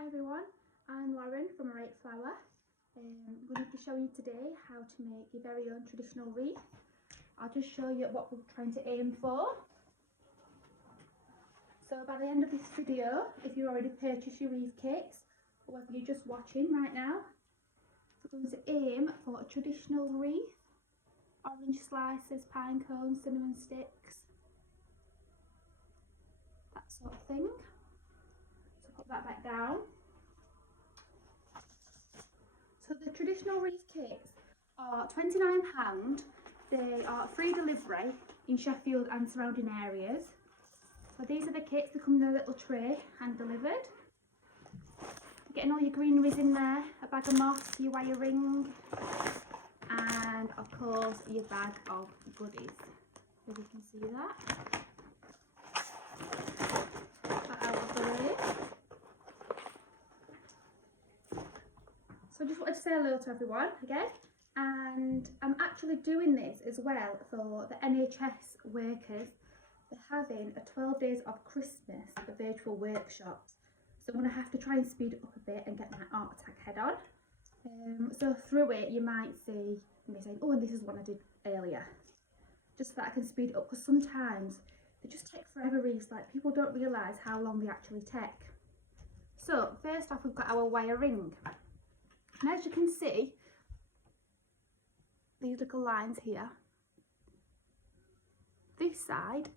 Hi everyone, I'm Lauren from Oreyt Flower. I'm going to be showing you today how to make your very own traditional wreath. I'll just show you what we're trying to aim for. So by the end of this video, if you already purchased your wreath kits, or whether you're just watching right now, we're going to aim for a traditional wreath. Orange slices, pine cones, cinnamon sticks, that sort of thing. So put that back down. So the traditional wreath kits are £29. They are free delivery in Sheffield and surrounding areas. So these are the kits that come in a little tray and delivered. You're getting all your greeneries in there, a bag of moss, your wire ring, and of course your bag of goodies. If you can see that. Put that out of the way. So I just wanted to say hello to everyone again, and I'm actually doing this as well for the NHS workers. They're having a 12 days of Christmas virtual workshops, so I'm going to have to try and speed it up a bit and get my art tag head on. So through it you might see me saying, oh, and this is what I did earlier, just so that I can speed it up, because sometimes they just take forever reads, like people don't realise how long they actually take. So first off, we've got our wire ring. And as you can see, these little lines here, this side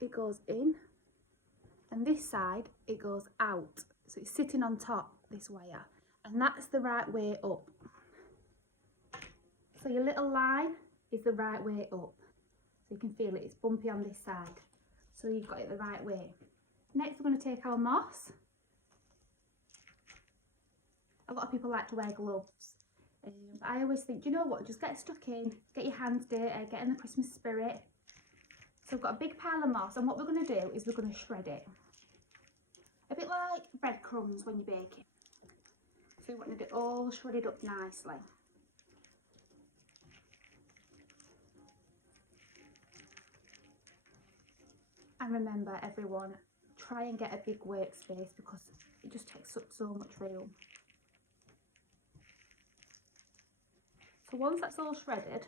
it goes in and this side it goes out, so it's sitting on top, this wire, and that's the right way up. So your little line is the right way up, so you can feel it, it's bumpy on this side, so you've got it the right way. Next we're going to take our moss. A lot of people like to wear gloves, but I always think, you know what, just get stuck in, get your hands dirty, get in the Christmas spirit. So I've got a big pile of moss, and what we're going to do is we're going to shred it. A bit like breadcrumbs when you're baking. So we want it all shredded up nicely. And remember everyone, try and get a big workspace because it just takes up so much room. So once that's all shredded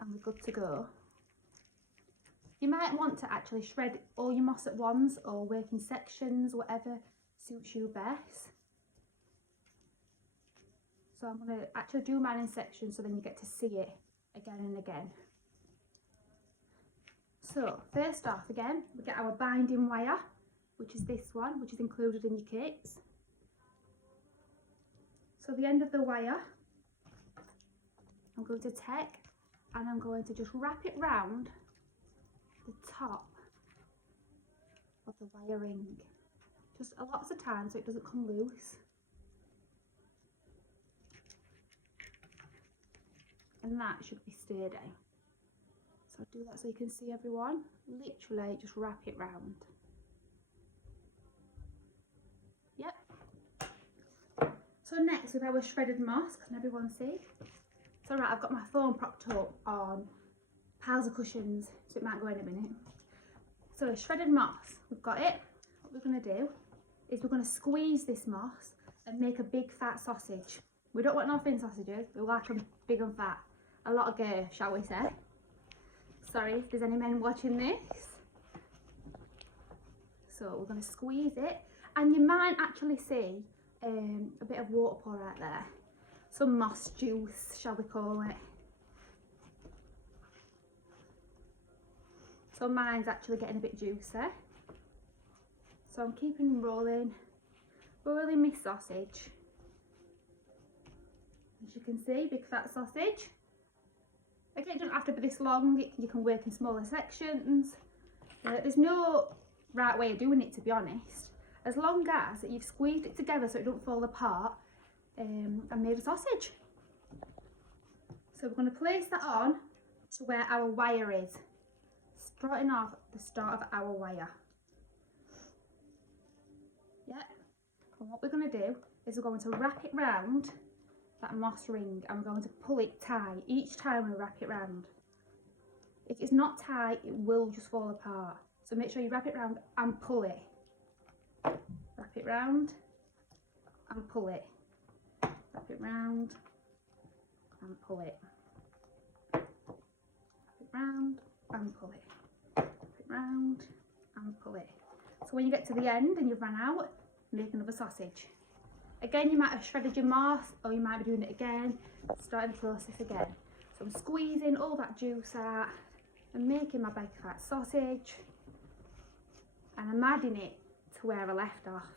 and we're good to go, you might want to actually shred all your moss at once or work in sections, whatever suits you best. So I'm going to actually do mine in sections so then you get to see it again and again. So first off, again, we get our binding wire, which is this one, which is included in your kits. So the end of the wire I'm going to take, and I'm going to just wrap it round the top of the wire ring, just a lot of the time so it doesn't come loose. And that should be sturdy. So I'll do that so you can see everyone. Literally just wrap it round. Yep. So next with our shredded moss, can everyone see? So right, I've got my phone propped up on piles of cushions, so it might go in a minute. So shredded moss, we've got it. What we're going to do is we're going to squeeze this moss and make a big fat sausage. We don't want no thin sausages, we like them big and fat. A lot of girth, shall we say. Sorry if there's any men watching this. So we're going to squeeze it, and you might actually see a bit of water pour out there. Some moss juice, shall we call it. So mine's actually getting a bit juicy. So I'm keeping rolling my sausage. As you can see, big fat sausage. Again, it doesn't have to be this long, you can work in smaller sections. There's no right way of doing it, to be honest. As long as you've squeezed it together so it don't fall apart, and made a sausage. So we're going to place that on to where our wire is, starting off the start of our wire. Yep. And what we're going to do is we're going to wrap it round that moss ring, and we're going to pull it tight each time we wrap it round. If it's not tight, it will just fall apart. So make sure you wrap it round and pull it. Wrap it round and pull it. Wrap it round and pull it. Wrap it round and pull it. Wrap it round and pull it. So when you get to the end and you've run out, make another sausage. Again, you might have shredded your moss, or you might be doing it again, starting the process again. So I'm squeezing all that juice out and making my big fat sausage, and I'm adding it to where I left off.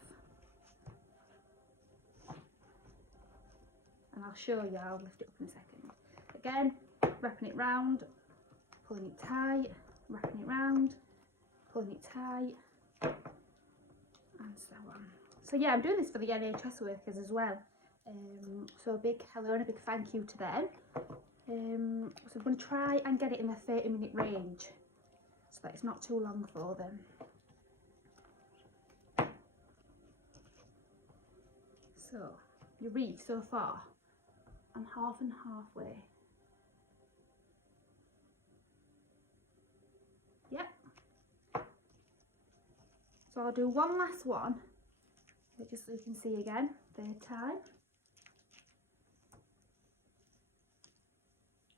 And I'll show you, I'll lift it up in a second. Again, wrapping it round, pulling it tight, wrapping it round, pulling it tight, and so on. So yeah, I'm doing this for the NHS workers as well. So a big hello and a big thank you to them. So I'm going to try and get it in the 30-minute range, so that it's not too long for them. So, your wreath so far, I'm half and halfway. Yep. So I'll do one last one, just so you can see again, third time.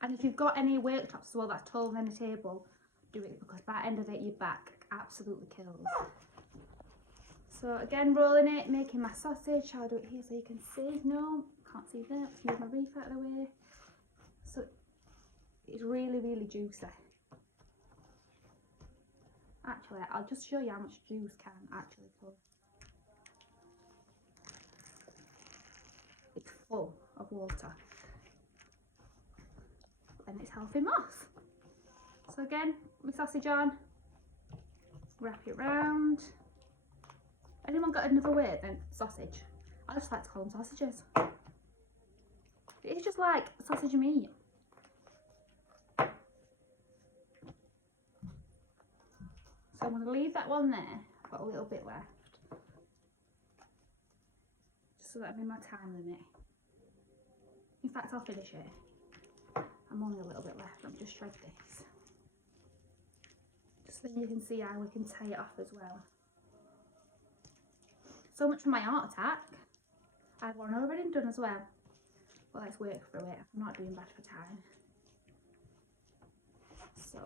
And if you've got any worktops as well that's taller than a table, do it, because by the end of it your back absolutely kills. So again, rolling it, making my sausage. I'll do it here so you can see. No, can't see that. Let's move my wreath out of the way. So it's really, really juicy. Actually, I'll just show you how much juice can actually pull. It's full of water. And it's healthy moss. So again, my sausage on, wrap it round. Anyone got another word than sausage? I just like to call them sausages. It is just like sausage meat. So I'm going to leave that one there. I've got a little bit left, just so that I'm in my time limit. In fact, I'll finish it. I'm only a little bit left. Let me just shred this, just so you can see how we can tie it off as well. So much for my art attack. I had one already done as well. Well, let's work through it. I'm not doing bad for time. So,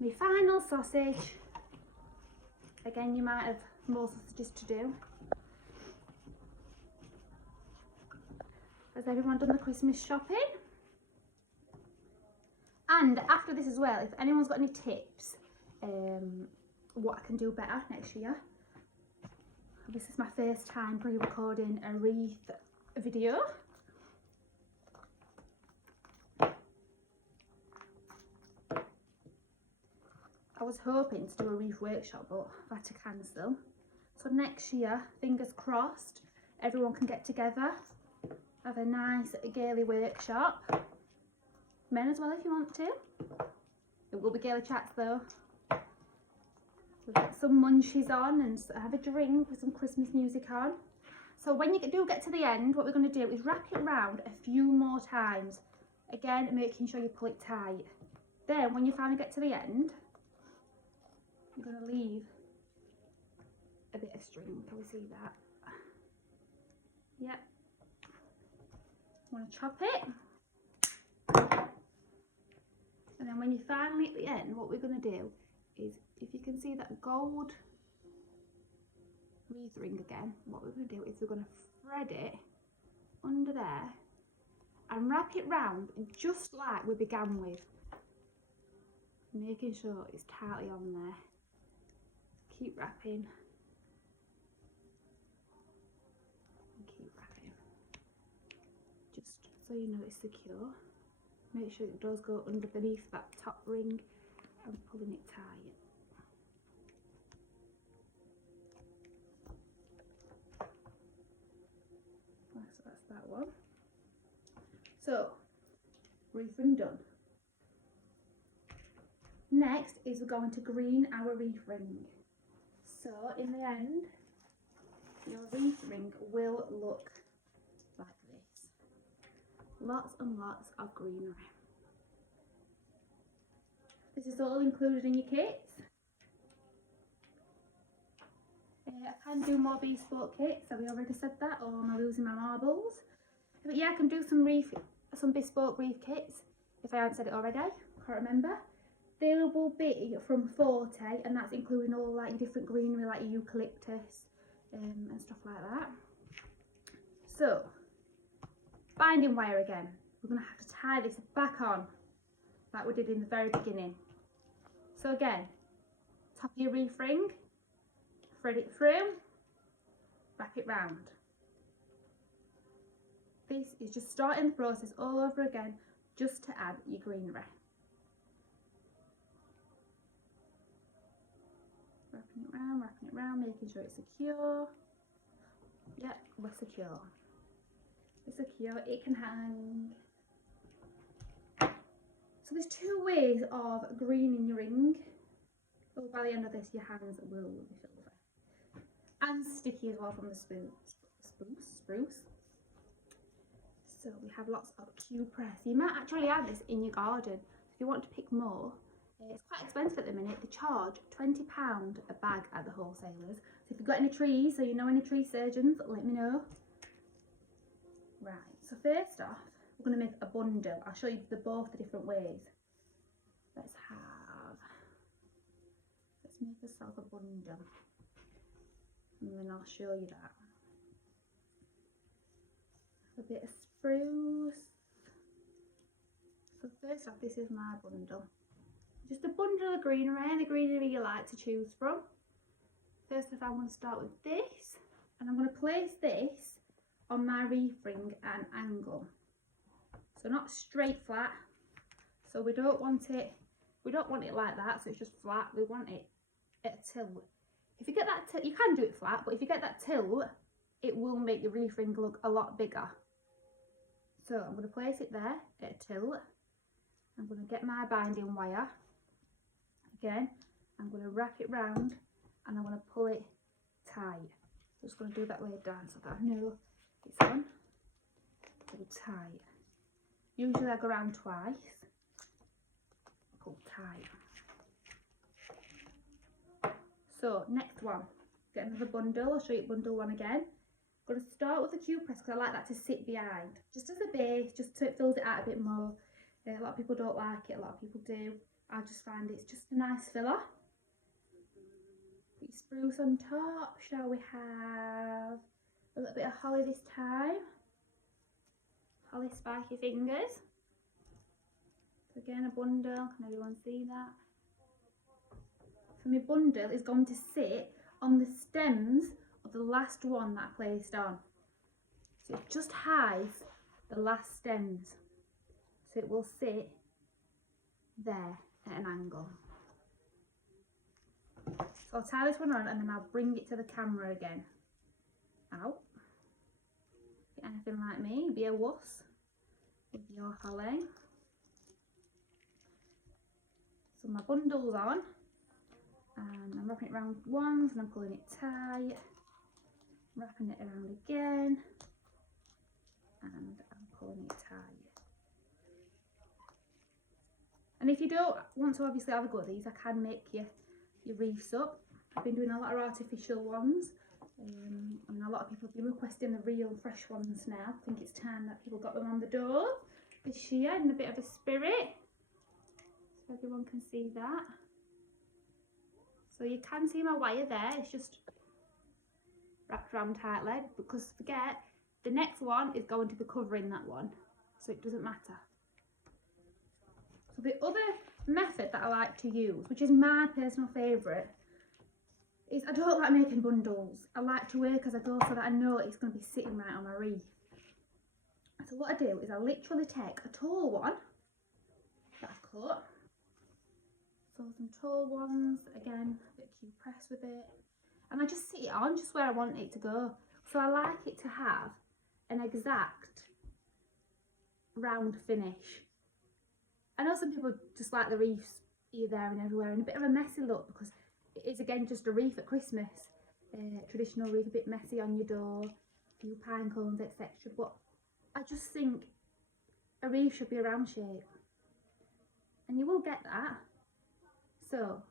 my final sausage. Again, you might have more sausages to do. Has everyone done the Christmas shopping? And after this as well, if anyone's got any tips, what I can do better next year. This is my first time pre-recording a wreath video. I was hoping to do a wreath workshop, but I've had to cancel. So next year, fingers crossed, everyone can get together, have a nice girly workshop. Men as well if you want to. It will be girly chats though. We'll get some munchies on and have a drink with some Christmas music on. So when you do get to the end, what we're going to do is wrap it round a few more times. Again, making sure you pull it tight. Then when you finally get to the end, you're going to leave a bit of string. Can we see that? Yep. Want to chop it. And then when you're finally at the end, what we're going to do is, if you can see that gold wreath ring again, what we're going to do is we're going to thread it under there and wrap it round just like we began with, making sure it's tightly on there. Keep wrapping and keep wrapping, just so you know it's secure. Make sure it does go underneath that top ring and pulling it tight. So that's that one. So, wreath ring done. Next is we're going to green our wreath ring. So in the end, your wreath ring will look like this. Lots and lots of greenery. This is all included in your kits. I can do more bespoke kits. Have we already said that, or am I losing my marbles? But yeah, I can do some bespoke wreath kits if I haven't said it already. Can't remember. They will be from 40, and that's including all like your different greenery, like your eucalyptus and stuff like that. So, binding wire again. We're going to have to tie this back on like we did in the very beginning. So again, top of your wreath ring, thread it through, wrap it round. This is just starting the process all over again, just to add your greenery. Wrapping it round, making sure it's secure. Yep, we're secure. It's secure, it can hang. So there's two ways of greening your ring. Oh, by the end of this, your hands will be filthy. And sticky as well from the spruce. So we have lots of Q-press. You might actually have this in your garden. If you want to pick more, it's quite expensive at the minute. They charge £20 a bag at the wholesalers. So if you've got any trees, or you know any tree surgeons, let me know. Right, so first off, we're going to make a bundle. I'll show you both the different ways. Let's make ourselves a bundle, and then I'll show you that. A bit of spruce. So first off, this is my bundle. Just a bundle of greenery, any greenery you like to choose from. First off, I'm going to start with this, and I'm going to place this on my wreath ring at an angle. So not straight flat. So we don't want it like that, so it's just flat. We want it at a tilt. If you get that tilt, you can do it flat, but if you get that tilt, it will make your wreath ring look a lot bigger. So I'm going to place it there at a tilt. I'm going to get my binding wire. Again, I'm going to wrap it round, and I'm going to pull it tight. Just going to do that way down so that I know it's on. Pull tight. Usually I go around twice. Pull tight. So next one, get another bundle. I'll show you bundle one again. I'm going to start with the Q-press because I like that to sit behind, just as a base, just so it fills it out a bit more. A lot of people don't like it, a lot of people do. I just find it's just a nice filler. Put your spruce on top. Shall we have a little bit of holly this time? Holly spiky fingers. So again, a bundle. Can everyone see that? So my bundle is going to sit on the stems of the last one that I placed on. So it just hides the last stems. So it will sit there at an angle. So I'll tie this one on, and then I'll bring it to the camera again. Out. If you're anything like me, be a wuss with your holly. So my bundle's on, and I'm wrapping it around once, and I'm pulling it tight, wrapping it around again, and I'm pulling it tight. And if you don't want to obviously have a go at these, I can make your wreaths up. I've been doing a lot of artificial ones. I mean, a lot of people have been requesting the real fresh ones now. I think it's time that people got them on the door this year in a bit of a spirit. So everyone can see that. So you can see my wire there. It's just wrapped around tightly, because forget, the next one is going to be covering that one. So it doesn't matter. So the other method that I like to use, which is my personal favourite, is I don't like making bundles. I like to work as I go so that I know it's going to be sitting right on my wreath. So what I do is I literally take a tall one that I've cut. So some tall ones, again, a bit of Q-press with it. And I just sit it on just where I want it to go. So I like it to have an exact round finish. I know some people just like the wreaths here, there and everywhere, and a bit of a messy look, because it is again just a wreath at Christmas. Traditional wreath, a bit messy on your door, a few pine cones, etc. But I just think a wreath should be a round shape. And you will get that. So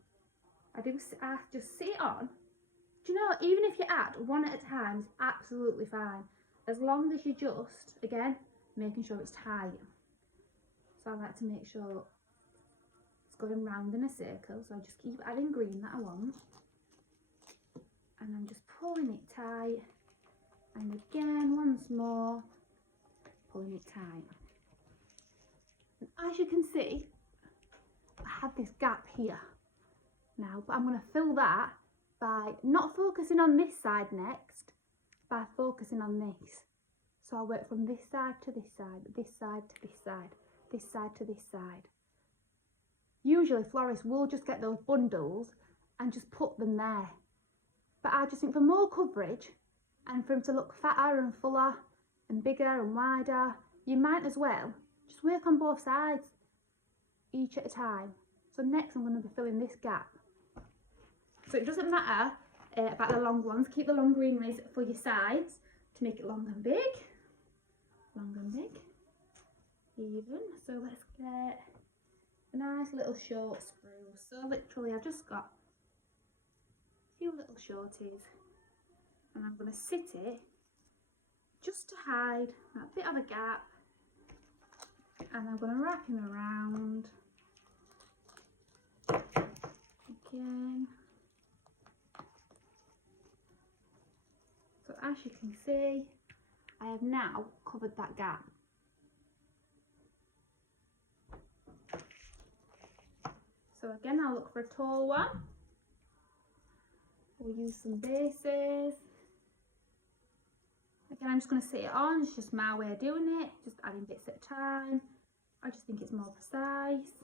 I just sit it on, Do you know, even if you add one at a time, it's absolutely fine. As long as you just, again, making sure it's tight. So I like to make sure it's going round in a circle. So I just keep adding green that I want. And I'm just pulling it tight. And again, once more, pulling it tight. And as you can see, I have this gap here now, but I'm going to fill that by not focusing on this side next, by focusing on this. So I work from this side to this side, this side to this side, this side to this side. Usually florists will just get those bundles and just put them there. But I just think for more coverage and for them to look fatter and fuller and bigger and wider, you might as well just work on both sides, each at a time. So next I'm going to be filling this gap. So it doesn't matter about the long ones. Keep the long greeneries for your sides to make it long and big. Long and big. Even. So let's get a nice little short spruce. So literally I've just got a few little shorties. And I'm going to sit it just to hide that bit of a gap. And I'm going to wrap him around. Again. So as you can see, I have now covered that gap. So again, I'll look for a tall one. We'll use some bases. Again, I'm just going to sit it on. It's just my way of doing it, just adding bits at a time. I just think it's more precise.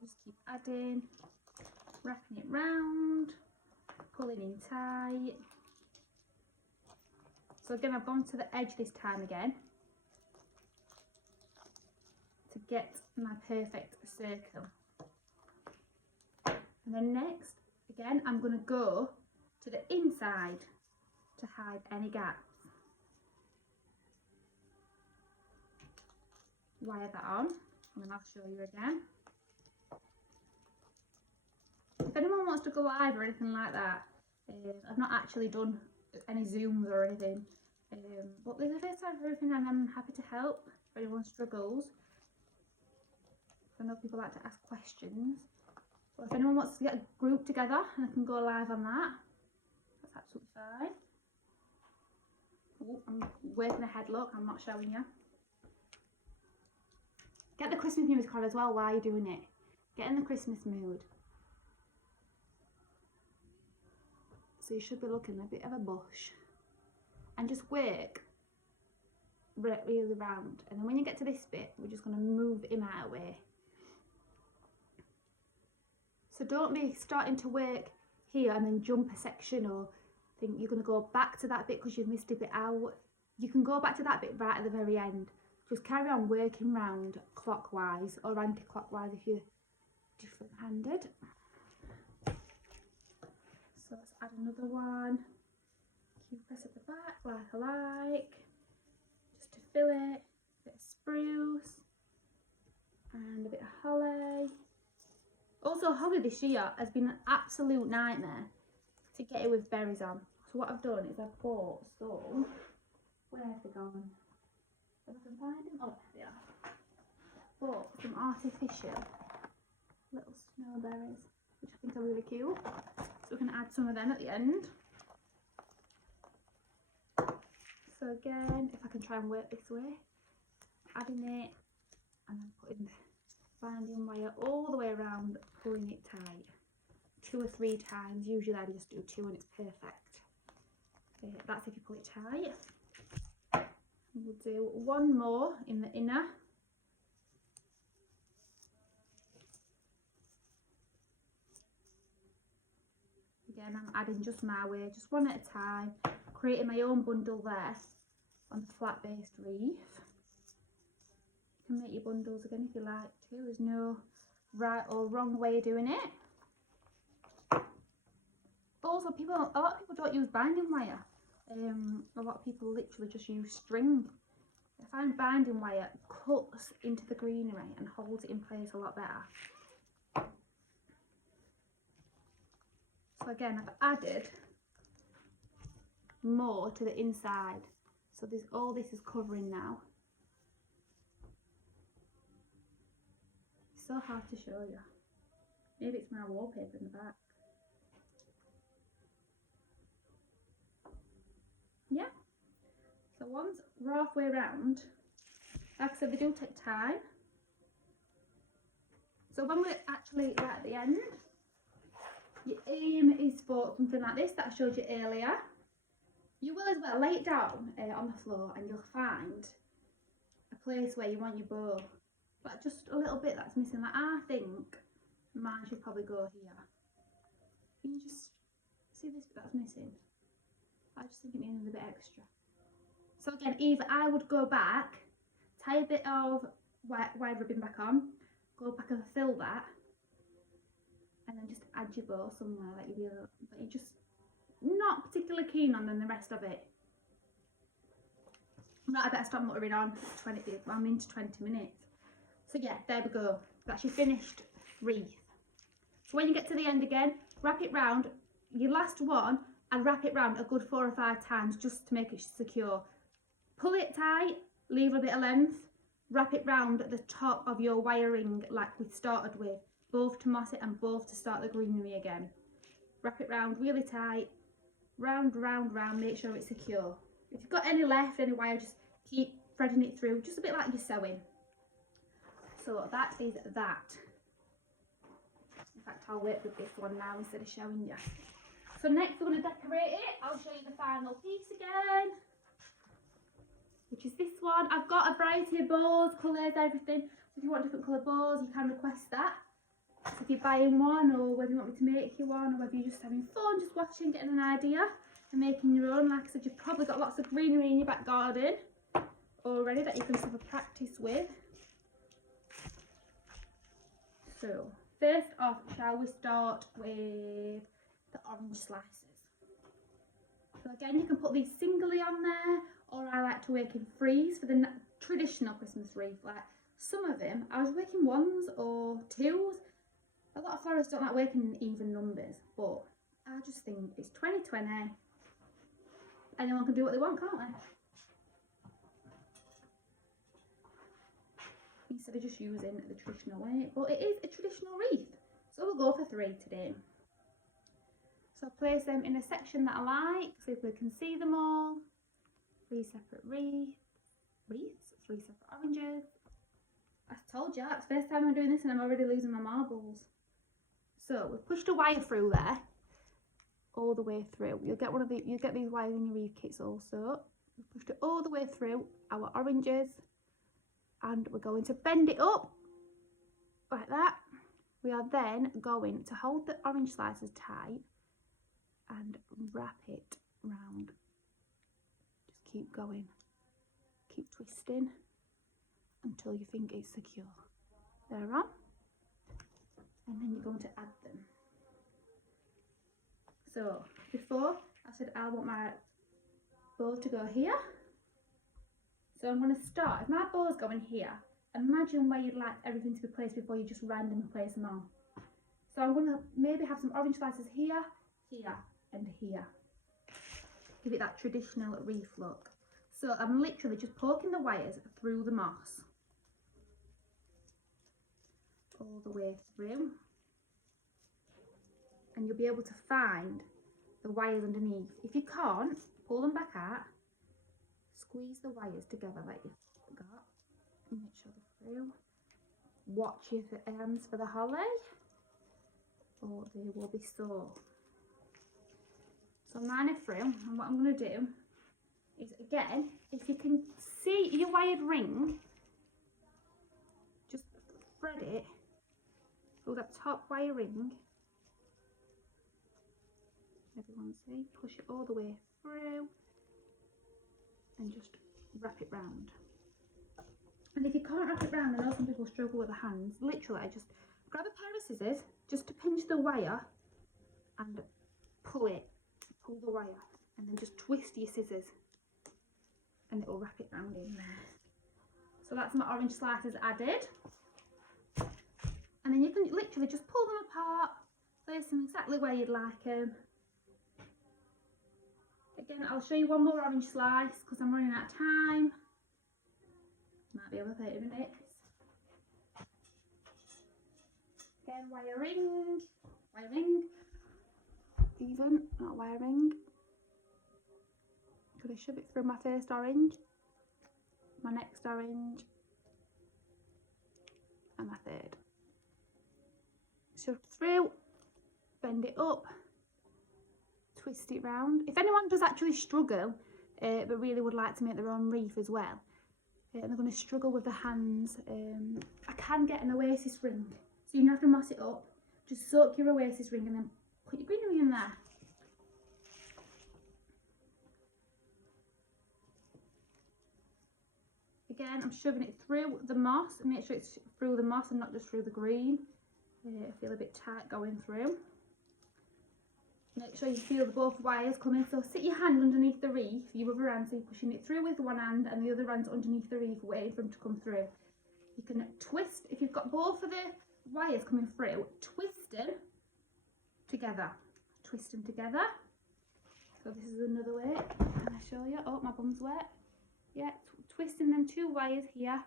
Just keep adding, wrapping it round, pulling in tight. So again, I've gone to the edge this time again to get my perfect circle. And then next, again, I'm going to go to the inside to hide any gaps. Wire that on, and then I'll show you again. If anyone wants to go live or anything like that, I've not actually done any Zooms or anything, but there's a first time for everything, and I'm happy to help if anyone struggles. I know people like to ask questions, but if anyone wants to get a group together and I can go live on that, that's absolutely fine. Oh, I'm working ahead, look, I'm not showing you. Get the Christmas music on as well while you're doing it. Get in the Christmas mood. So you should be looking a bit of a bush. And just work really round. And then when you get to this bit, we're just going to move him out of the way. So don't be starting to work here and then jump a section or think you're going to go back to that bit because you've missed a bit out. You can go back to that bit right at the very end. Just carry on working round clockwise or anti-clockwise if you're different-handed. So let's add another one. Keep press at the back like I like. Just to fill it. A bit of spruce and a bit of holly. Also, holly this year has been an absolute nightmare to get it with berries on. So what I've done is I've bought some. Where have they gone? If I can find them. Oh, there they are. Bought some artificial little snowberries, which I think are really cute. So we can add some of them at the end. So again, if I can try and work this way, adding it and then putting the binding wire all the way around, pulling it tight 2 or 3 times. Usually I just do 2 and it's perfect. That's if you pull it tight. We'll do one more in the inner. Again, I'm adding just my way, just one at a time, creating my own bundle there on the flat based wreath. You can make your bundles again if you like to. There's no right or wrong way of doing it. Also, a lot of people don't use binding wire. A lot of people literally just use string. I find binding wire cuts into the greenery and holds it in place a lot better. So again, I've added more to the inside. So this, all this is covering now. It's so hard to show you. Maybe it's my wallpaper in the back. Yeah. So once we're halfway around, like I said, they do take time. So when we're actually right at the end, your aim is for something like this that I showed you earlier. You will as well lay it down on the floor and you'll find a place where you want your bow. But just a little bit that's missing. Like I think mine should probably go here. Can you just see this bit that's missing? I just think it needs a bit extra. So again, either I would go back, tie a bit of wide ribbon back on, go back and fill that, and then just add your bow somewhere that you're just not particularly keen on than the rest of it. Right, I better stop muttering on. I'm into 20 minutes. So yeah, there we go. That's your finished wreath. So when you get to the end again, wrap it round, your last one, and wrap it round a good 4 or 5 times just to make it secure. Pull it tight, leave a bit of length, wrap it round at the top of your wiring like we started with, both to moss it and both to start the greenery again. Wrap it round really tight, round, make sure it's secure. If you've got any left, any wire, just keep threading it through, just a bit like you're sewing. So that is that. In fact, I'll work with this one now instead of showing you. So next we're going to decorate it. I'll show you the final piece again, which is this one. I've got a variety of bows, colours, everything. So if you want different colour bows, you can request that. So if you're buying one, or whether you want me to make you one, or whether you're just having fun, just watching, getting an idea and making your own. Like I said, you've probably got lots of greenery in your back garden already that you can have a practice with. So first off, shall we start with the orange slices? So again, you can put these singly on there, or I like to work in threes for the traditional Christmas wreath. Like some of them, I was working ones or twos. A lot of florists don't like working in even numbers, but I just think it's 2020. Anyone can do what they want, can't they? Instead of just using the traditional way. But it is a traditional wreath, so we'll go for 3 today. So I'll place them in a section that I like, so if we can see them all. 3 separate wreaths, 3 separate oranges. I told you, it's the first time I'm doing this and I'm already losing my marbles. So we've pushed a wire through there, all the way through. You'll get these wires in your wreath kits also. We've pushed it all the way through our oranges, and we're going to bend it up like that. We are then going to hold the orange slices tight and wrap it round. Just keep going, keep twisting until you think it's secure. They're on, and then you're going to add them. So before I said I want my bow to go here, so I'm going to start. If my bow's going here, imagine where you'd like everything to be placed before you just randomly place them on. So I'm going to maybe have some orange slices here, here and here. Give it that traditional wreath look. So I'm literally just poking the wires through the moss. All the way through. And you'll be able to find the wires underneath. If you can't, pull them back out. Squeeze the wires together like you've got. Make sure they're through. Watch your ends for the holly, or they will be sore. So mine are through, and what I'm going to do is, again, if you can see your wired ring, just thread it through that top wire ring. Everyone see? Push it all the way through and just wrap it round. And if you can't wrap it round, I know some people struggle with the hands, literally just grab a pair of scissors just to pinch the wire and pull the wire, and then just twist your scissors and it will wrap it round in there. So that's my orange slices added, and then you can literally just pull them apart, Place them exactly where you'd like them. Again, I'll show you one more orange slice because I'm running out of time. Might be over 30 minutes. Again, wiring, even, not wiring. Gonna shove it through my first orange, my next orange, and my third. Shove it through, bend it up, twist it round. If anyone does actually struggle, but really would like to make their own wreath as well, and they're going to struggle with the hands, I can get an Oasis ring. So you don't have to moss it up, just soak your Oasis ring and then put your greenery in there. Again, I'm shoving it through the moss, and make sure it's through the moss and not just through the green. I feel a bit tight going through. Make sure you feel both wires coming, so sit your hand underneath the wreath, your other hand, so you're pushing it through with one hand and the other hand's underneath the wreath waiting for them to come through. You can twist, if you've got both of the wires coming through, twist them together. Twist them together. So this is another way. Can I show you? Oh, my bum's wet. Yeah, twisting them two wires here,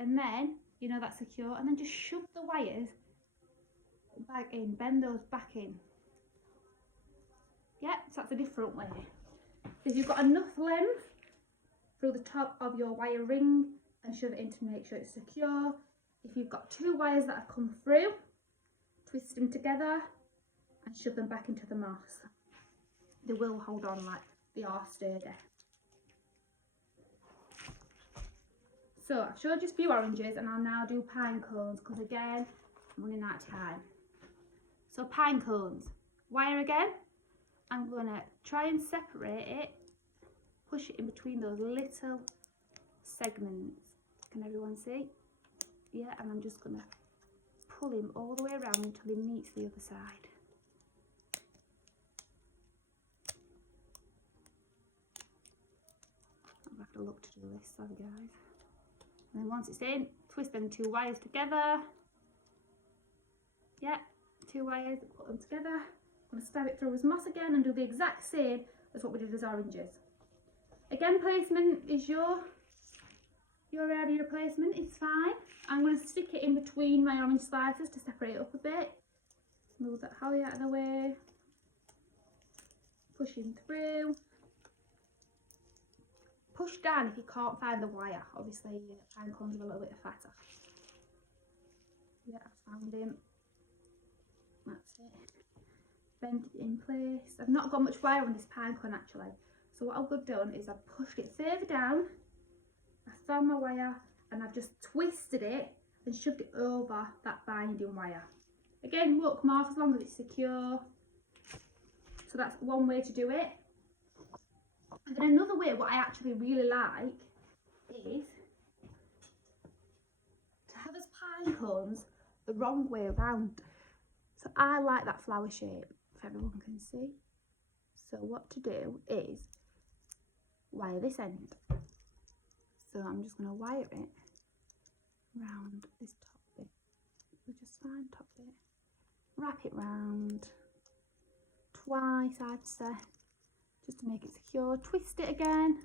and then, you know that's secure, and then just shove the wires back in, bend those back in. Yeah, so that's a different way. So if you've got enough length through the top of your wire ring, and shove it in to make sure it's secure. If you've got two wires that have come through, twist them together and shove them back into the moss. They will hold on, like they are sturdy. So I've showed you a few oranges, and I'll now do pine cones because again, I'm running out of time. So pine cones, wire again. I'm going to try and separate it, push it in between those little segments. Can everyone see? Yeah, and I'm just going to pull him all the way around until he meets the other side. I'll have to look to do this, sorry guys. And then once it's in, twist them two wires together. Yeah, two wires, put them together. I'm going to stab it through as moss again and do the exact same as what we did as oranges. Again, placement is your area of placement, it's fine. I'm going to stick it in between my orange slices to separate it up a bit. Move that holly out of the way. Pushing through. Push down if you can't find the wire. Obviously, pine cones are a little bit fatter. Yeah, I found him. That's it. Bend it in place. I've not got much wire on this pine cone actually. So what I've done is I've pushed it further down. I found my wire and I've just twisted it and shoved it over that binding wire. Again, won't come off as long as it's secure. So that's one way to do it. And then another way, what I actually really like is to have as pine cones the wrong way around. So I like that flower shape, if everyone can see. So what to do is wire this end. So I'm just going to wire it round this top bit. We'll just find top bit. Wrap it round twice, I'd say, just to make it secure. Twist it again.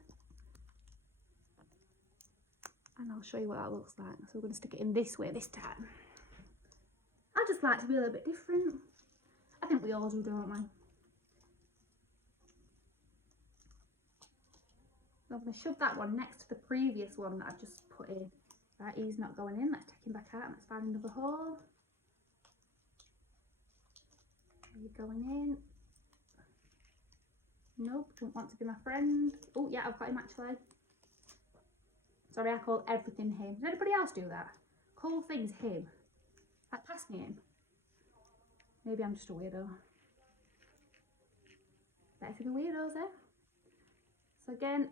And I'll show you what that looks like. So we're going to stick it in this way this time. I just like to be a little bit different. I think we all do, don't we? So I'm going to shove that one next to the previous one that I've just put in. Right, he's not going in. Let's take him back out and let's find another hole. Are you going in? Nope, don't want to be my friend. Oh yeah, I've got him actually. Sorry, I call everything him. Does anybody else do that? Call things him. Like, pass me him. Maybe I'm just a weirdo. Better to be weirdos, eh? So again,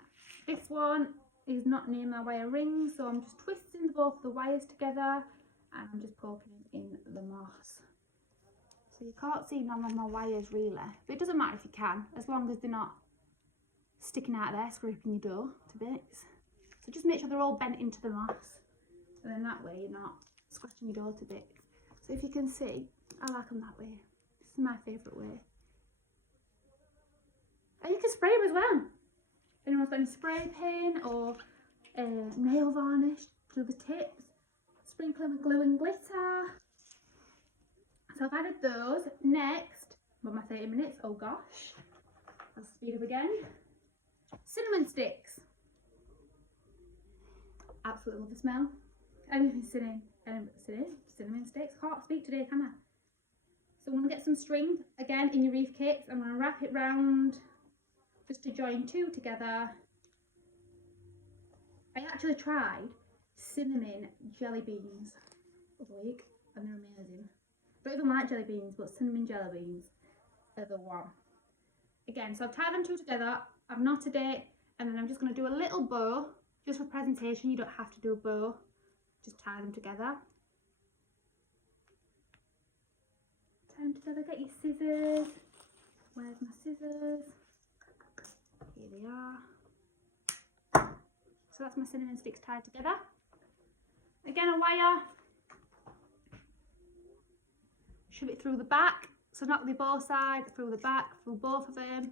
this one is not near my wire ring, so I'm just twisting both the wires together and I'm just poking in the moss. So you can't see none of my wires really, but it doesn't matter if you can, as long as they're not sticking out there, scraping your dough to bits. So just make sure they're all bent into the moss, and then that way you're not scratching your dough to bits. So if you can see, I like them that way. This is my favourite way. And you can spray them as well. If anyone's got any spray paint or nail varnish, do the tips. Sprinkle them with glue and glitter. So I've added those. Next, about my 30 minutes, oh gosh. I'll speed up again. Cinnamon sticks. Absolutely love the smell. Anything cinnamon sticks. Can't speak today, can I? So I'm going to get some string, again in your wreath kits. I'm going to wrap it round just to join two together. I actually tried cinnamon jelly beans the other week and they're amazing. I don't even like jelly beans, but cinnamon jelly beans are the one. Again, so I've tied them two together, I've knotted it, and then I'm just going to do a little bow, just for presentation. You don't have to do a bow, just tie them together. Tie them together, get your scissors. Where's my scissors? Here they are. So that's my cinnamon sticks tied together. Again, a wire. Shove it through the back, so not the both sides, through the back, through both of them.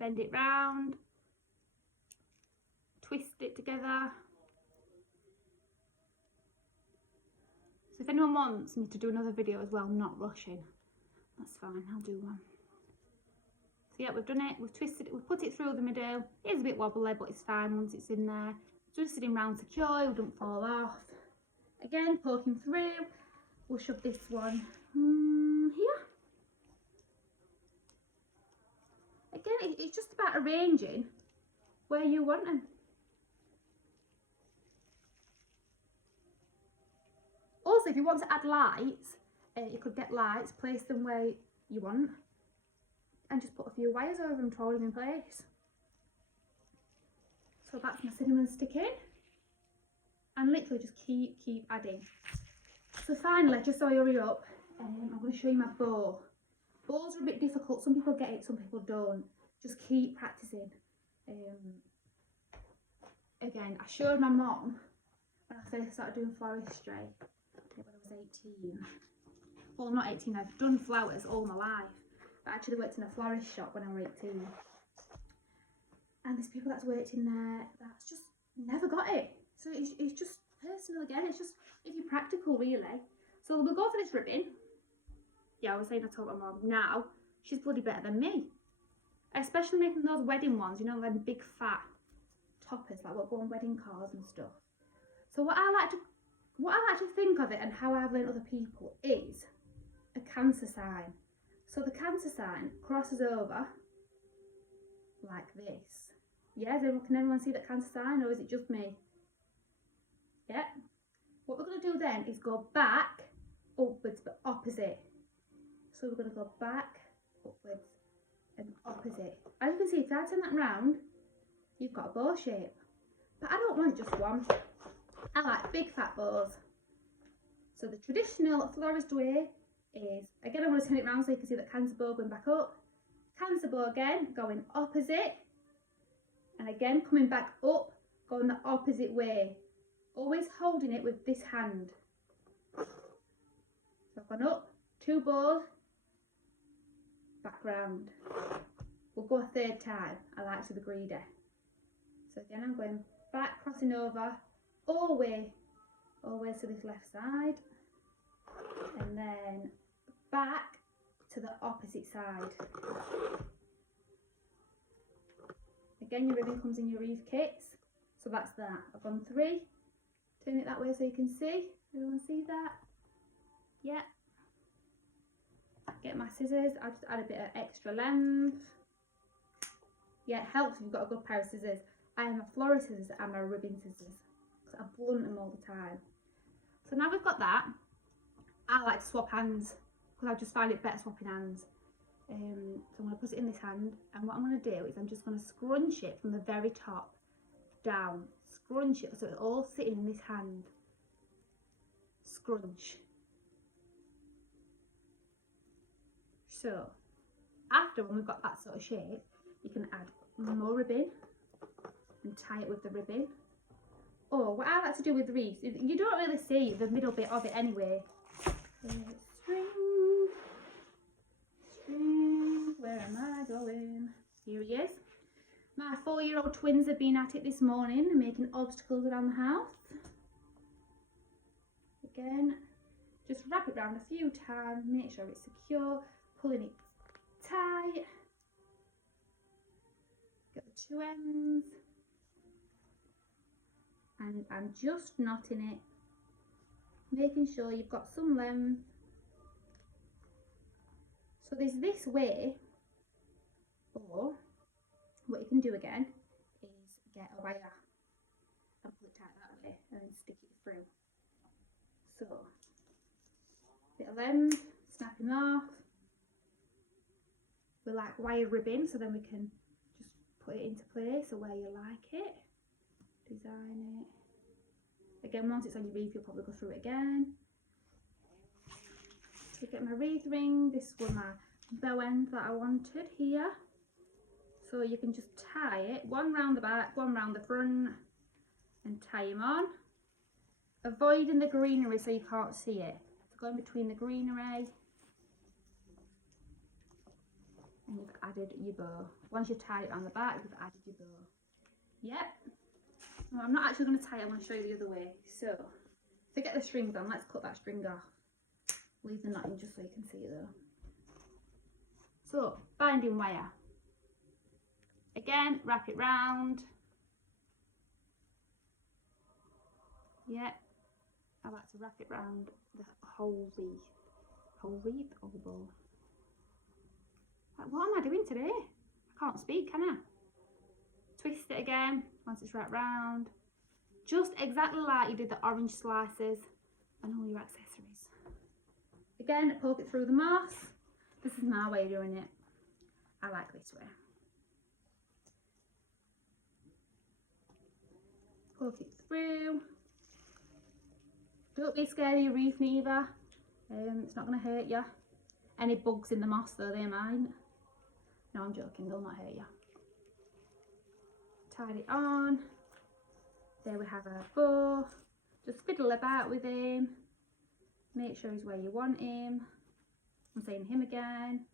Bend it round. Twist it together. So if anyone wants me to do another video as well, not rushing, that's fine, I'll do one. So yeah, we've done it, we've twisted it, we've put it through the middle. It is a bit wobbly, but it's fine once it's in there. Twisted it round secure, it don't fall off. Again, poking through. We'll shove this one here. Again, it's just about arranging where you want them. Also, if you want to add lights, you could get lights, place them where you want, and just put a few wires over them to hold them in place. So that's my cinnamon stick in, and literally just keep adding. So finally, just so I hurry up, I'm going to show you my bow. Bows are a bit difficult. Some people get it, some people don't. Just keep practicing. Again, I showed my mum when I first started doing floristry when I was 18. Well, not 18, I've done flowers all my life. I actually worked in a florist shop when I was 18. And there's people that's worked in there that's just never got it. So it's just personal again. It's just, if you're practical, really. So we'll go for this ribbon. Yeah, I was saying I told my mum, now she's bloody better than me. Especially making those wedding ones, you know, them big fat toppers, like what go on wedding cards and stuff. So what I like to think of it, and how I've learned other people, is a Cancer sign. So the Cancer sign crosses over like this. Yeah, can everyone see that Cancer sign, or is it just me? Yeah. What we're going to do then is go back, upwards, but opposite. So we're going to go back, upwards, and opposite. As you can see, if I turn that round, you've got a bow shape. But I don't want just one. I like big fat bows. So the traditional florist way is, again, I'm going to turn it round so you can see that Cancer bow going back up. Cancer bow again, going opposite. And again, coming back up, going the opposite way. Always holding it with this hand. So I've gone up, two bows, back round. We'll go a third time. I like to be greedy. So again, I'm going back, crossing over, always to this left side, and then back to the opposite side. Again, your ribbon comes in your wreath kits, so that's that. I've gone 3. Turn it that way so you can see. Everyone see that? Yeah. Get my scissors. I just add a bit of extra length. Yeah, it helps if you've got a good pair of scissors. I have my florist scissors and my ribbon scissors, because I blunt them all the time. So now we've got that. I like to swap hands, because I just find it better swapping hands. So I'm going to put it in this hand, and what I'm going to do is I'm just going to scrunch it from the very top down. Scrunch it so it's all sitting in this hand. Scrunch. So after, when we've got that sort of shape, you can add more ribbon and tie it with the ribbon. Or what I like to do with wreaths is, you don't really see the middle bit of it anyway. It's String. String. Where am I going? Here he is. My 4-year-old twins have been at it this morning, making obstacles around the house. Again, just wrap it around a few times, make sure it's secure, pulling it tight. Get the two ends. And I'm just knotting it, making sure you've got some length. So there's this way, or what you can do again is get a wire and pull it tight that way and then stick it through. So, bit of length, snap him off. We like wire ribbing, so then we can just put it into place or where you like it. Design it. Again, once it's on your wreath, you'll probably go through it again. So get my wreath ring. This was my bow end that I wanted here. So you can just tie it, one round the back, one round the front, and tie him on. Avoiding the greenery so you can't see it. So go in between the greenery. And you've added your bow. Once you've tied it on the back, you've added your bow. Yep. Well, I'm not actually going to tie it, I'm going to show you the other way. So, to get the strings on, let's cut that string off. Leave the knot in just so you can see it though. So, binding wire. Again, wrap it round. Yep. I like to wrap it round the whole wreath. Whole wreath or the bow. Like, what am I doing today? I can't speak, can I? Twist it again once it's wrapped round. Just exactly like you did the orange slices and all your accessories. Again, poke it through the moss. This is my way of doing it. I like this way. Poke it through. Don't be scared of your wreath neither. It's not going to hurt you. Any bugs in the moss though, they might. No, I'm joking, they'll not hurt you. Tied it on. There we have our bow. Just fiddle about with him. Make sure he's where you want him. I'm saying him again.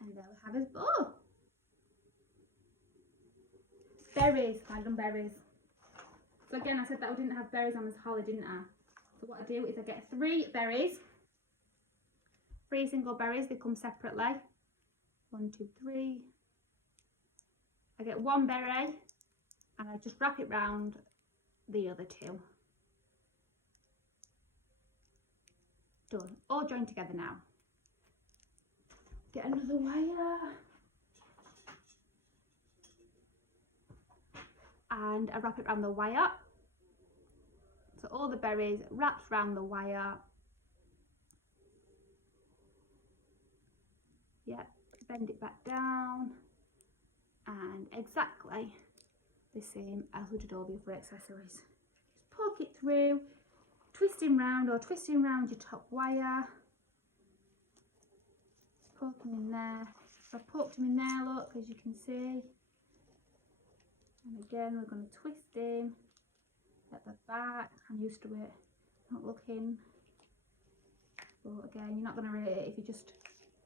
And there we have his bow. Berries, I've done berries. So again, I said that we didn't have berries on this holly, didn't I? So what I do is I get 3 berries. 3 single berries, they come separately. 1, 2, 3. I get 1 berry and I just wrap it round the other 2. Done. All joined together now. Get another wire. And I wrap it around the wire. So all the berries wrapped around the wire. Yep, bend it back down. And exactly the same as we did all the other accessories. Just poke it through, twisting round or twisting round your top wire. Poke them in there. So I've poked them in there, look, as you can see. And again, we're going to twist in at the back. I'm used to it, not looking. But again, you're not going to rate it if you just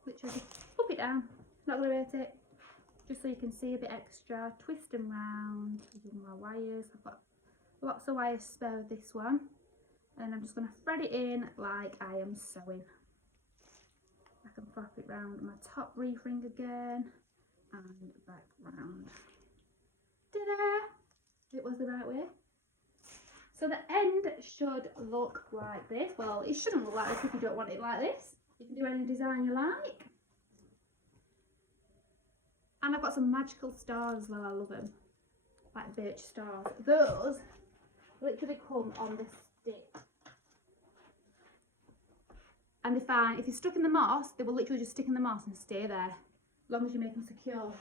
literally pop it down. Not going to rate it. Just so you can see a bit extra. Twist them round using my wires. I've got lots of wires spare with this one. And I'm just going to thread it in like I am sewing. I can flap it round my top wreath ring again and back round. Ta-da! It was the right way. So the end should look like this. Well, it shouldn't look like this if you don't want it like this. You can do any design you like. And I've got some magical stars as well, I love them. Like birch stars. Those literally come on the stick. And they're fine. If you're stuck in the moss, they will literally just stick in the moss and stay there. As long as you make them secure.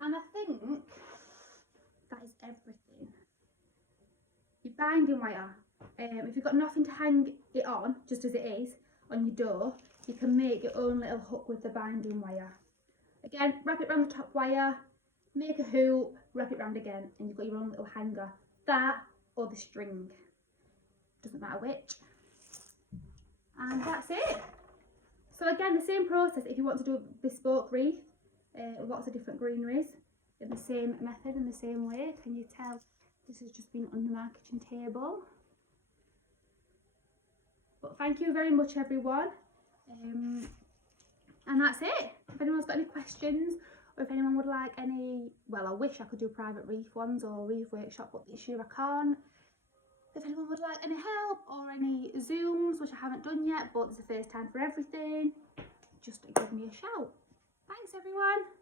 And I think that is everything. Your binding wire. If you've got nothing to hang it on, just as it is, on your door, you can make your own little hook with the binding wire. Again, wrap it around the top wire, make a hoop, wrap it round again, and you've got your own little hanger. That or the string. doesn't matter which. And that's it. So again, the same process if you want to do a bespoke wreath, lots of different greeneries in the same method, in the same way. Can you tell this has just been on the marketing table? But thank you very much, everyone. And that's it. If anyone's got any questions, or if anyone would like any, well, I wish I could do private wreath ones or wreath workshop, but this year I can't. If anyone would like any help or any Zooms, which I haven't done yet, but it's the first time for everything, just give me a shout. Thanks, everyone.